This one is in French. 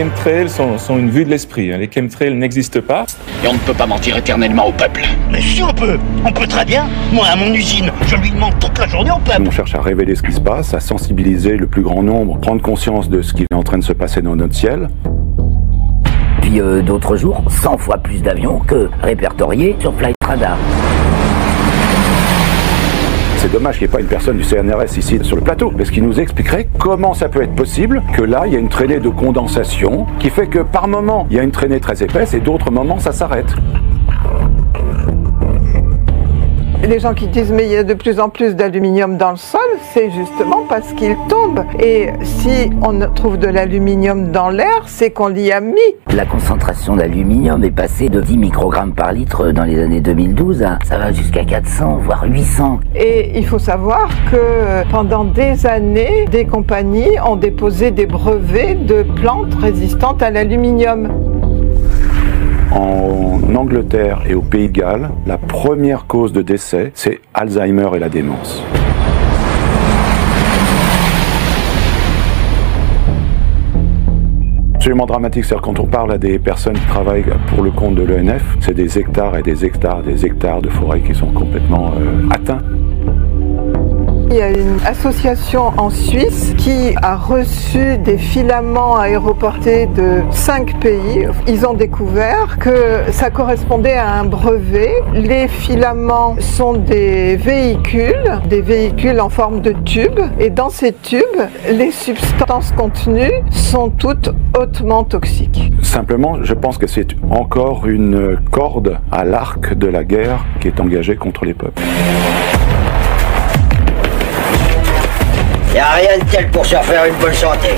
chemtrails sont une vue de l'esprit. Les chemtrails n'existent pas. Et on ne peut pas mentir éternellement au peuple. Mais si on peut très bien. Moi, à mon usine, je lui demande toute la journée au peuple. On cherche à révéler ce qui se passe, à sensibiliser le plus grand nombre, prendre conscience de ce qui est en train de se passer dans notre ciel. Puis d'autres jours, 100 fois plus d'avions que répertoriés sur Flight Radar. C'est dommage qu'il n'y ait pas une personne du CNRS ici sur le plateau, parce qu'il nous expliquerait comment ça peut être possible que là, il y a une traînée de condensation qui fait que par moment, il y a une traînée très épaisse et d'autres moments, ça s'arrête. Les gens qui disent mais il y a de plus en plus d'aluminium dans le sol, c'est justement parce qu'il tombe. Et si on trouve de l'aluminium dans l'air, c'est qu'on l'y a mis. La concentration d'aluminium est passée de 10 microgrammes par litre dans les années 2012 à ça va jusqu'à 400 voire 800. Et il faut savoir que pendant des années, des compagnies ont déposé des brevets de plantes résistantes à l'aluminium. En Angleterre et au Pays de Galles, la première cause de décès, c'est Alzheimer et la démence. Absolument dramatique, c'est-à-dire quand on parle à des personnes qui travaillent pour le compte de l'ENF, c'est des hectares et des hectares de forêt qui sont complètement atteints. Il y a une association en Suisse qui a reçu des filaments aéroportés de 5 pays. Ils ont découvert que ça correspondait à un brevet. Les filaments sont des véhicules en forme de tubes. Et dans ces tubes, les substances contenues sont toutes hautement toxiques. Simplement, je pense que c'est encore une corde à l'arc de la guerre qui est engagée contre les peuples. Y a rien de tel pour se faire une bonne santé.